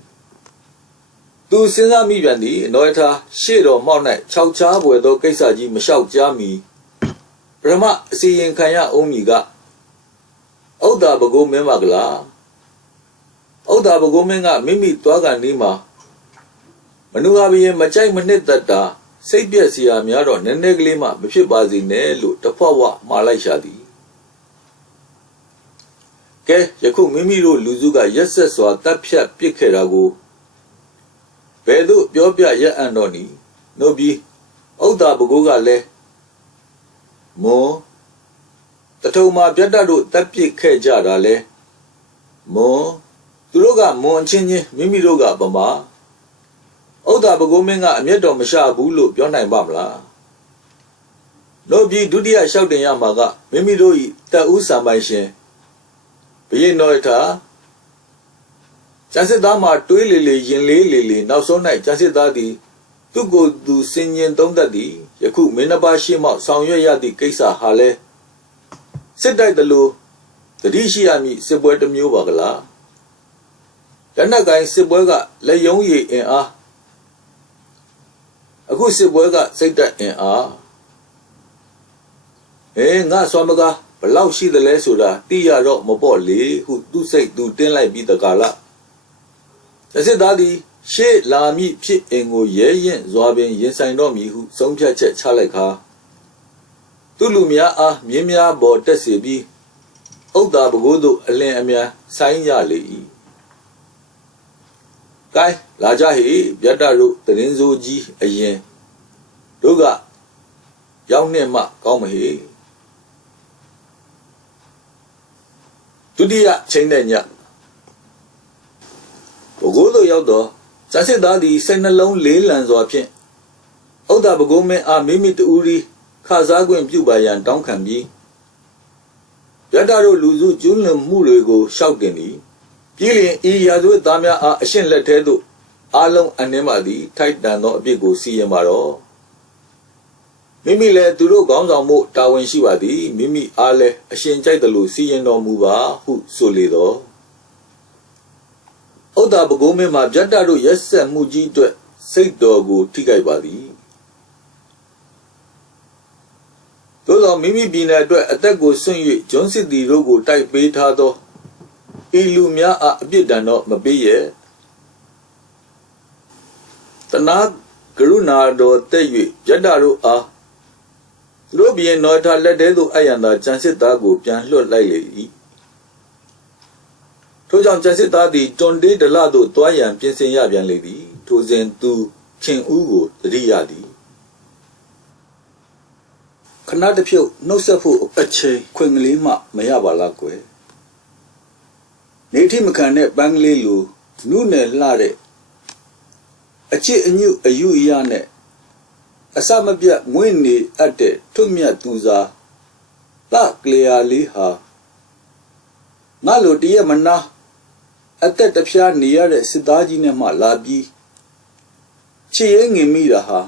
သူစဉ်းစားမိပြန်သည်နောယထာရှေ့တော်မောက်၌ခြောက်ချားပွေသောကိစ္စကြီးမလျှောက်ကြားမီပရမအစီရင်ခံရအောင်မီကဥဒ္ဒါဘဂုမင်းပါကလားဥဒ္ဒါဘဂုမင်းကမိမိသွားကန်ဒီမှာမနူဟာဘီရင်မကြိုက်မနှစ်သက်တာစိတ်ပြက်စရာများတော့နည်းနည်းကလေးမှမဖြစ်ပါစေနဲ့လို့တဖွက်ဝမှားလိုက်ရှာသည်ကဲယခုမိမိတို့လူစုကရက်ဆက်စွာတပ်ဖြတ်ပစ်ခဲ့တာကိုဘယ်သို့ပြောပြရက်အံ့တော့နီနှုတ်ပြီးဥဒ္ဒါဘဂုကလည်းမွန်တထုံမှာဗျတ္တတို့တပ်ပစ်ခဲ့ကြတာလဲမွန်သူတို့ကမွန်ချင်းချင်းမိမိတို့ကဗမာဥဒ္ဒါဘဂုမင်းကအမျက်တော်မရှာဘူးလို့ပြောနိုင်ပါမလားလို့ပြီးဒုတိယလျှောက်တင်ရမှာကမိမိတို့၏တပ်ဦးစံပိုင်ရှင်ဘုရင်တော်ထာကျန်စစ်သားမှာတွေးလေလေရင်လေးလေလေနောက်ဆုံး၌ကျန်စစ်သားသည်သူ့ကိုယ်သူစင်ញင်သုံးတတ်သည်ယခုမင်းတစ်ပါးရှိမှဆောင်ရွက်ရသည့်ကိစ္စဟာလဲစစ်တိုက်သလိုတတိရှိရမည်စစ်ပွဲတစ်မျိုးပါကလား လက်နက်ကိုင်စစ်ပွဲကလက်ယုံရည်အင်အားအခုစစ်ပွဲကစိတ်သက်အင်အားငါစွမ်းမကားဘလောက်ရှိသလဲဆိုတာသိရတော့မပေါ့လေဟုသူ့စိတ်သူတင်းလိုက်ပြီးတကားလားစစ်သားသည်ရှေ့လာမည့်ဖြစ်အင်ကိုရဲရင်စွာပင်ရင်ဆိုင်တော့မည်ဟုဆုံးဖြတ်ချက်ချလိုက်ခါသူလူများအားမြင်းများပေါ်တက်စီပြီးဥဒ္ဒါပကိုးသို့အလင်းအမြန်ဆိုင်ရလေ၏ကဲလာကြဟိဗျတ္တတို့တရင်စိုးကြီးအရင်တို့ကရောက်နေမှကောင်းမဟိဒုတိယချိန်တဲ့ညပကိုးသို့ရောက်တော့ဇာစစ်သားသည်စိတ်နှလုံးလေးလံစွာဖြင့်ဥဒ္ဒါပကိုးမင်းအားမိမိတူရီခစားခွင့်ပြုပါရန်တောင်းခံပြီးဗျတ္တတို့လူစုကျူးလွန်မှုတွေကိုရှောက်တင်သည်ပြည်လျင်ဤရာဇဝတ်သားများအားအရှင်းလက်ထဲသို့အားလုံးအနှင်းပါသည်ထိုက်တန်သောအပြစ်ကိုစီရင်ပါတော့မိမိလည်းသူတို့ခေါင်းဆောင်မှုတာဝန်ရှိပါသည်မိမိအားလည်းအရှင်ကြိုက်သလိုစီရင်တော်မူပါဟုဆိုလေတော့ဥဒ္ဒါပကိုးမင်းမှာဗျတ္တတို့ရက်ဆက်မှုကြီးအတွက်စိတ်တော်ကိုထိခိုက်ပါသည်သို့သောမိမိပြည်နယ်အတွက်အသက်ကိုဆွန့်၍ဂျွန်းစစ်တီတို့ကိုတိုက်ပေးထားသောဤလူများအားအပြစ်ဒဏ်တော့မပေးရတနာကရုဏာတော်တက်၍ဗျတ္တတို့အားသူတို့ပြည်တော်ထားလက်ထဲသို့အယံသာဂျန်စစ်သားကိုပြန်လွှတ်လိုက်လေ၏ထို့ကြောင့်ဂျန်စစ်သားသည်တွန်တေးဒလသို့တွားရန်ပြင်ဆင်ရပြန်လေသည်ထိုစဉ်သူခင်ဦးကိုတတိယသည်ခဏတစ်ဖြုတ်နှုတ်ဆက်ဖို့အချိန်ခွင်ကလေးမှမရပါလားကွယ်နေထိမခံတဲ့ပန်းကလေးလိုနုနယ်လှတဲ့အချစ်အညွအယူအရနဲ့အစမပြတ်ငွေ့နေအပ်တဲ့ထွတ်မြတ်သူစားတကလျာလေးဟာငါလိုတရက်မနာအသက်တပြားနေရတဲ့စစ်သားကြီးနဲ့မှလာပြီးချစ်ရဲငင်မိတာဟာ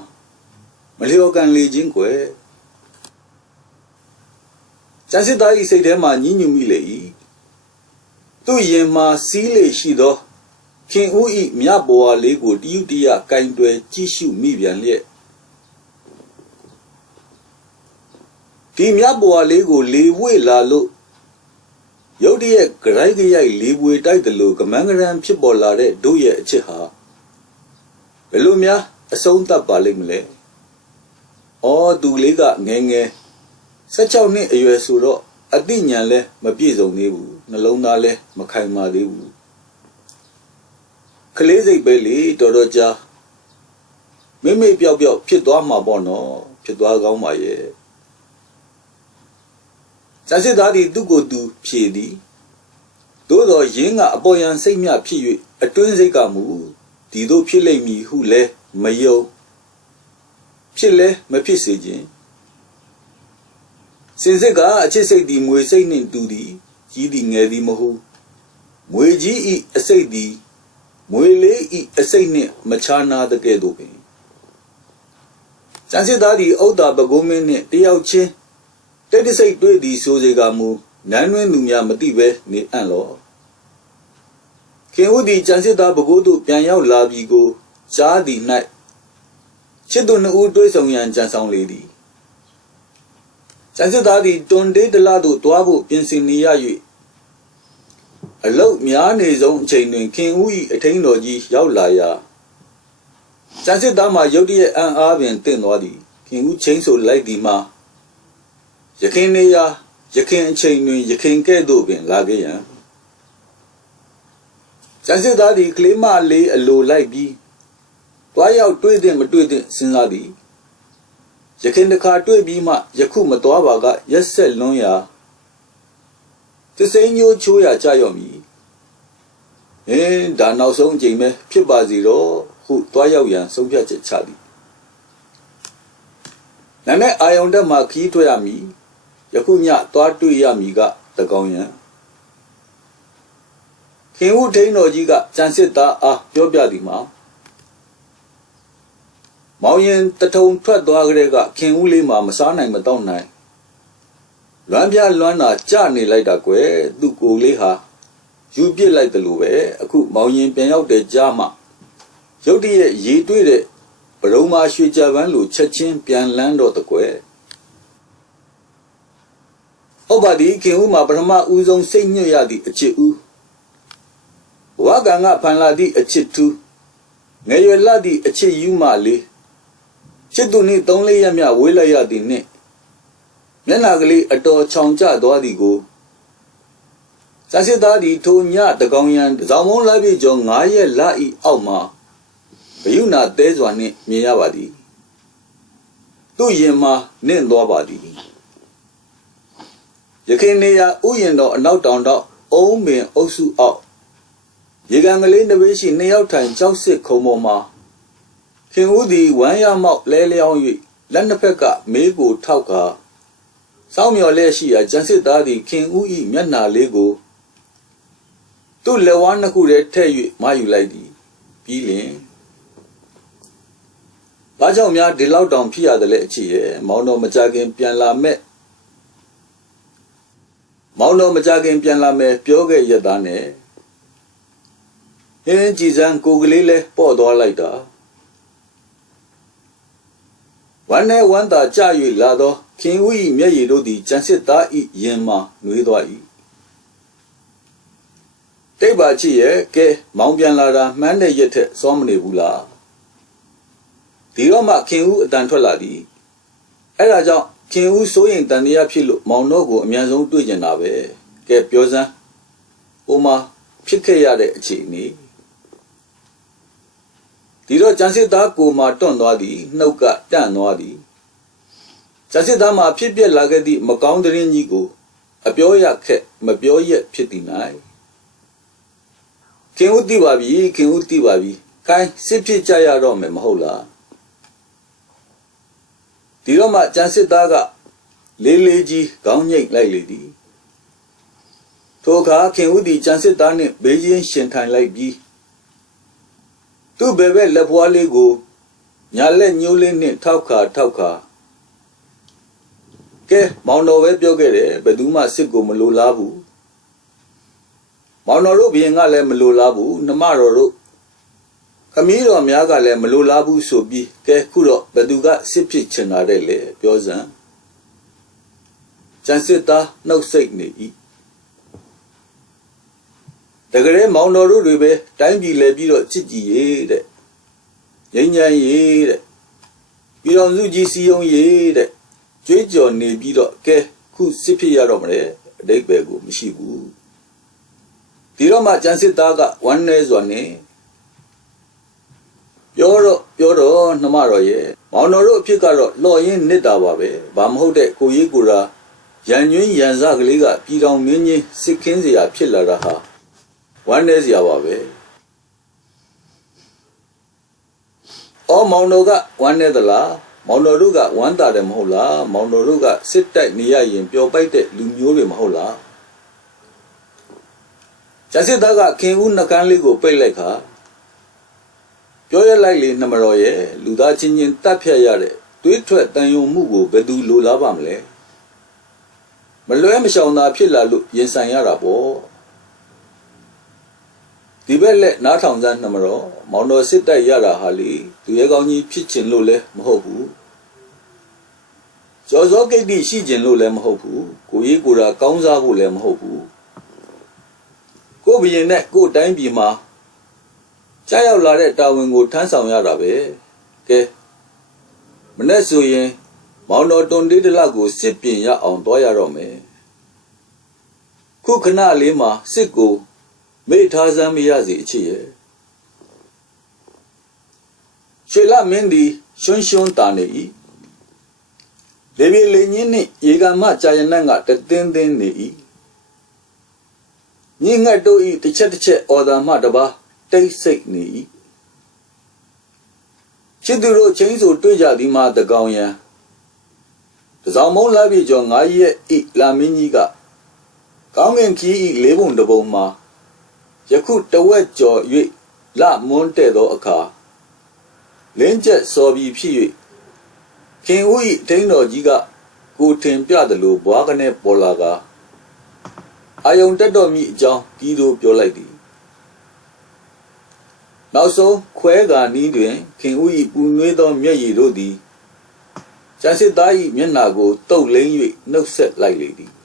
မလျော်ကန်လေခြင်းကွယ်ကျန်စစ်သား၏စိတ်ထဲမှာညှဉ်းညူမိလေ၏သူ့ရင်မှာစီးလေရှိသောခင်ဦး၏မြတ်ဘဝလေးကိုတယူတရကင်တွယ်ကြည့်ရှုမိပြန်လျက်ဒီမြတ်ဘဝလေးကိုလေဝေလာလို့ရုတ်တရက်ကြိုက်ကြိုက်လေပွေတိုက်တယ်လို့ကမန်းကရန်ဖြစ်ပေါ်လာတဲ့တို့ရဲ့အချစ်ဟာဘယ်လိုများအဆုံးသတ်ပါလိမ့်မလဲ။အော်သူလေးကငယ်ငယ်16နှစ်အရွယ်ဆိုတော့အသိဉာဏ်လည်းမပြည့်စုံသေးဘူးနှလုံးသားလည်းမခိုင်မာသေးဘူးကလေးစိတ်ပဲလေတော်တော်ကြာမိမိပျောက်ပျောက်ဖြစ်သွားမှာပေါ့နော်ဖြစ်သွားကောင်းပါရဲ့ဇာစစ်သားသည်သူ့ကိုယ်သူဖြေသည်သို့သောရင်းကအပေါ်ယံစိတ်မြဖြစ်၍အတွင်းစိတ်ကမူဒီသို့ဖြစ်လိမ့်မည်ဟုလည်းမယုံဖြစ်လဲမဖြစ်စေခြင်းစင်စစ်ကအချစ်စိတ်သည်မွေစိတ်နှင့်တူသည်ကြီးသည်ငယ်သည်မဟုတ်မွေကြီးဤအစိတ်သည်မွေလေးဤအစိတ်နှင့်မခြားနာတကဲ့သို့ပင်ဇာစစ်သားသည်ဥဒ္ဒါပကိုးမင်းနှင့်တယောက်ချင်းတက်တစိတ်တွေ့သည်ဆိုစေကမူနန်းတွင်သူများမသိပဲနေအံ့လောခင်ဦးသည်ဇာစစ်သားပကိုးသို့ပြန်ရောက်လာပြီကိုကြားသည်၌ချစ်သူနှစ်ဦးတွေ့ဆုံရန်ကြံဆောင်လေသည်ဇာစစ်သားသည်တွန်တေးဒလသို့တွားဖို့ပြင်ဆင်နေရ၍အလုတ်များနေဆုံးအချိန်တွင်ခင်ဦး၏အထိန်တော်ကြီးရောက်လာရာဇာစစ်သားမှရုတ်တရက်အံ့အားပင်တင့်သွားသည်ခင်ဦးချင်းဆိုလိုက်သည်မှာယခင်နေရာယခင်အချိန်တွင်ယခင်ကဲ့သို့ပင်လာခဲ့ရန်ဇာစစ်သားသည်ကလေးမလေးအလိုလိုက်ပြီးတွားရောက်တွေ့တဲ့မတွေ့တဲ့စဉ်းစားသည်ယခင်တစ်ခါတွေ့ပြီးမှယခုမတော်ပါကရက်ဆက်လွန်းရာသစိမ်းညိုးချိုးရာကြရော့မည်ဒါနောက်ဆုံးအချိန်ပဲဖြစ်ပါစီတော့ဟုတွားရောက်ရန်ဆုံးဖြတ်ချက်ချသည်နာနဲ့အာယုန်တက်မှခီးထွက်ရမည်ယခုညသွားတွေ့ရမည်ကတကောင်းရန်ခင်ဦးထိန်တော်ကြီးကကြံစစ်သားအားပြောပြသည်မှာမောင်ရင်တထုံထွက်သွားကြတဲ့ကခင်ဦးလေးမှာမစားနိုင်မတော့နိုင်လွမ်းပြလွမ်းတာကြနေလိုက်တာကွယ်သူ့ကိုယ်လေးဟာ ယူပစ်လိုက်တယ်လို့ပဲအခုမောင်ရင်ပြန်ရောက်တဲ့ကြားမှာရုတ်တရက်ရေတွေ့တဲ့ဘရုံမာရွှေကြပန်းလိုချက်ချင်းပြန်လန်းတော့တကွယ်ဟုတ်ပါသည်ခင်ဦးမှာပထမဦးဆုံးစိတ်ညွတ်ရသည့်အချစ်ဦးဝါကံကဖန်လာသည့်အချစ်ထူးငယ်ရွယ်လာသည့်အချစ်ယူမလေးချစ်သူနှင့်3-4ရက်မြဝေးလိုက်ရသည်နှင့်မျက်နှာကလေးအတော်ချောင်ကျသွားသည်ကိုစံစစ်သားသည်ထိုညတကောင်ရန်တစောင်းမုံလိုက်ပြီးကျော်9ရက်လာဤအောက်မှာဘယုနာတဲစွာနှင့်မြင်ရပါသည်သူ့ရင်မှာနင့်သွားပါသည်ရခိုင်နေရဥယျာဉ်တော်အနောက်တောင်တော့အုံးပင်အုပ်စုအောက်ရေကန်ကလေးနှစ်ဘေးရှိနှစ်ယောက်ထိုင်ကြောက်စစ်ခုံပေါ်မှာခင်ဦးသည်ဝမ်းရမောက်လဲလျောင်း၍လက်နှစ်ဖက်ကမေးကိုထောက်ကာစောင်းမျော်လျက်ရှိရာကျန်စစ်သားသည်ခင်ဦး၏မျက်နှာလေးကိုသူ့လက်ဝါးနှစ်ခုထဲထည့်၍မယူလိုက်သည်ပြီးလျှင်ဘာကြောင့်များဒီလောက်တောင်ဖြစ်ရတယ်လဲအချစ်ရဲ့မောင်တော်မကြခင်ပြန်လာမဲ့ပြောခဲ့ရသားနဲ့ဟင်းကြည်စံကိုကလေးလဲပေါ့သွားလိုက်တာဝမ်းနဲ့ဝမ်းသာကြ၍လာသောခင်ဦး၏မျက်ရည်တို့သည်ကျန်စစ်သား၏ရင်မှနွေးသွား၏တိတ်ပါချစ်ရဲ့ကဲမောင်ပြန်လာတာမှန်းတဲ့ရက်ထက်စောမနေဘူးလားဒီတော့မှခင်ဦးအတန်ထွက်လာသည်အဲ့ဒါကြောင့်ခင်ဦးစိုးရင်တန်တရားဖြစ်လို့မောင်တို့ကိုအမြန်ဆုံးတွေ့ကျင်တာပဲကဲပြောစမ်းဟိုမှာဖြစ်ခဲ့ရတဲ့အခြေအနေဒီတော့ကျန်စစ်သားကိုမှတွန့်သွားသည်နှုတ်ကတန့်သွားသည်ကျန်စစ်သားမှာဖြစ်ပြက်လာခဲ့သည့်မကောင်းသတင်းကြီးကိုအပြောရခက်မပြောရက်ဖြစ်သည်၌ခင်ဦးသိပါပြီကိုင်းစစ်ဖြစ်ကြရတော့မယ်မဟုတ်လားဒီတော့မှကျန်စစ်သားကလေးလေးကြီးခေါင်းညိတ်လိုက်လေသည်ထိုအခါခင်ဦးသည်ကျန်စစ်သားနှင့်ဘေးချင်းရှင်ထိုင်လိုက်ပြီးသူ့ဘယ်ဘက်လက်ဖွားလေးကိုညာလက်ညှိုးလေးနှင့်ထောက်ခါကဲမောင်တော်ပဲပြောခဲ့တယ်ဘယ်သူမှစစ်ကိုမလိုလားဘူးမောင်တော်တို့ဘုရင်ကလည်းမလိုလားဘူးနှမတော်တို့ခမည်းတော်များကလည်းမလိုလားဘူးဆိုပြီးကဲခုတော့ဘယ်သူကစစ်ဖြစ်ချင်တာတဲ့လေပြောစမ်းကျန်စစ်သားနှုတ်ဆက်နေ၏တကယ်မောင်တော်တို့တွေပဲတိုင်းပြည်လဲပြီးတော့ချစ်ကြည်ရေးတဲ့ငြိမ်းချမ်းရေးတဲ့ပြည်တော်စုကြီးစီယုံရေးတဲ့ကြွေးကြော်နေပြီးတော့ကဲခုစစ်ဖြစ်ရတော့မလဲအတိတ်ပဲကိုမရှိဘူးဒီတော့မှကျန်စစ်သားကဝမ်းနေစွာနဲ့ပြောတော့နှမတော်ရဲ့မောင်တော်တို့အဖြစ်ကတော့လော်ရင်းနစ်တာပါပဲဘာမဟုတ်တဲ့ကိုရေးကိုရာရန်ညွင်းရန်စကလေးကပြည်တော်မင်းကြီးစစ်ခင်းစရာဖြစ်လာတာဟာဝမ်းနေစရာပါပဲအော်မောင်တော်ကဝမ်းနေသလားမောင်တော်တို့ကဝမ်းသာတယ်မဟုတ်လားမောင်တော်တို့ကစစ်တိုက်နေရရင်ပျော်ပိုက်တဲ့လူမျိုးတွေမဟုတ်လားကျန်စစ်သားကခင်ဦးနှကန်းလေးကိုပိတ်လိုက်ခါပြောရလိုက်လေနှမတော်ရဲ့လူသားချင်းချင်းတတ်ဖြတ်ရတဲ့တွေးထွက်တန်ယုံမှုကိုဘယ်သူလိုလားပါမလဲမလွဲမရှောင်သာဖြစ်လာလို့ရင်ဆိုင်ရတာပေါ့ဒီဘက်လက်နားထောင်စမ်းနှမတော်မောင်တော်စစ်တိုက်ရတာဟာလေသူရဲကောင်းကြီးဖြစ်ချင်လို့လည်းမဟုတ်ဘူးကျော်စောကိတ္တိရှိချင်လို့လည်းမဟုတ်ဘူးကိုရေးကိုရာကောင်းစားဖို့လည်းမဟုတ်ဘူးကိုဘရင်နဲ့ကိုတိုင်းပြည်မှာကြားရောက်လာတဲ့တာဝန်ကိုထမ်းဆောင်ရတာပဲကဲမနေ့ဆိုရင်မောင်တော်တွန်တေးတလကိုစစ်ပြင်ရအောင်သွားရတော့မယ်ခုခဏလေးမှာစစ်ကိုမေ့ထားစမ်းမရစေအချစ်ရဲ့ရွှေလမင်းသည်ရှွန်းတာနေ၏လေပြေလေညင်းနှင့်ရေကမကြာရနတ်ကတတင်းတင်းနေ၏ညငတ်တို့၏တစ်ချက်အော်သာမှတပါတိတ်ဆိတ်နေ၏ချစ်သူတို့ချင်းဆိုတွေ့ကြသည်မှာတကောင်ရန်တစောင်းမုံလာပြီကျော်9ရက်ဤလာမင်းကြီးကကောင်းငင်ခီးဤလေးပုံတစ်ပုံမှာယခုတဝက်ကျော်၍လမွန်းတဲ့သောအခါလင်းကျက်စော်ပြီးဖြစ်၍ခင်ဦး၏ထိန်းတော်ကြီးကကိုထင်ပြသလိုဘွားကနေပေါ်လာက ယုံတက်တော်မူအကြောင်းပြီးသို့ပြောလိုက်သည်နောက်ဆုံးခွဲကာနီးတွင်ခင်ဦး၏ပူနွေးသောမျက်ရည်တို့သည်ကျန်စစ်သား၏မျက်နှာကိုတုပ်လိမ့်၍နှုတ်ဆက်လိုက်လေသည်